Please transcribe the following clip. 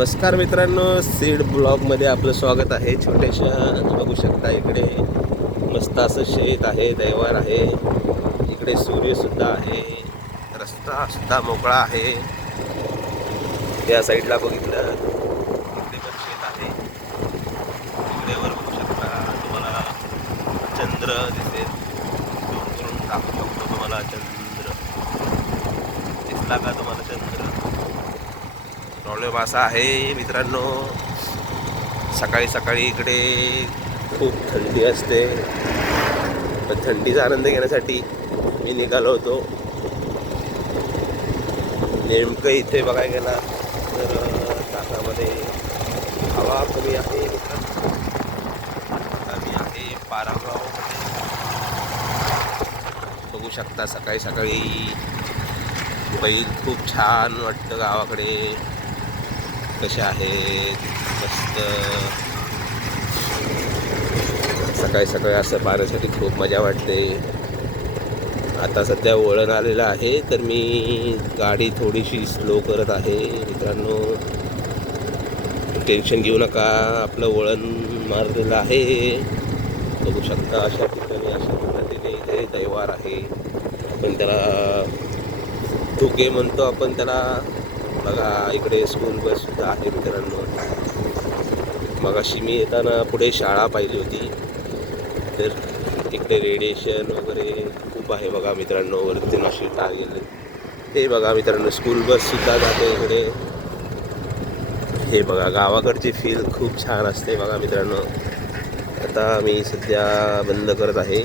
नमस्कार मित्रांनो, सीड ब्लॉगमध्ये आपलं स्वागत आहे. छोट्याशा बघू शकता इकडे मस्त असं शेत आहे, दैवार आहे. इकडे सूर्यसुद्धा आहे, रस्ता सुद्धा मोकळा आहे. त्या साईडला बघितलं इकडे पण शेत आहे. इकडे वर बघू शकता तुम्हाला चंद्र दिसेल. झूम करून दाखवू शकतो तुम्हाला चंद्र दिसला का तुम्हाला चंद्र. प्रॉब्लेम असा आहे मित्रांनो, सकाळी सकाळी इकडे खूप थंडी असते. पण थंडीचा आनंद घेण्यासाठी मी निघालो होतो. नेमकं इथे बघायला गेला तर तासामध्ये हवा कमी आहे मित्रांनो. आता मी आहे पारागाव. बघू शकता सकाळी सकाळी बैल खूप छान वाटतं. गावाकडे कसे आहेत मस्त. सकाळी सकाळी असं पाहण्यासाठी खूप मजा वाटते. आता सध्या वळण आलेलं आहे तर मी गाडी थोडीशी स्लो करत आहे मित्रांनो. टेन्शन घेऊ नका, आपलं वळण मारलेलं आहे. बघू शकता अशा ठिकाणी अशा पद्धतीने इथे दैवार आहे. आपण त्याला धुके म्हणतो आपण त्याला. बघा इकडे स्कूल बस सुद्धा आहे मित्रांनो. मगाशी मी येताना पुढे शाळा पाहिली होती तर इकडे रेडिएशन वगैरे खूप आहे. बघा मित्रांनो वरती नाशी टाळलेले ते बघा मित्रांनो, स्कूल बस सुद्धा जाते इकडे. हे बघा गावाकडची फील खूप छान असते. बघा मित्रांनो, आता मी सध्या बंद करत आहे.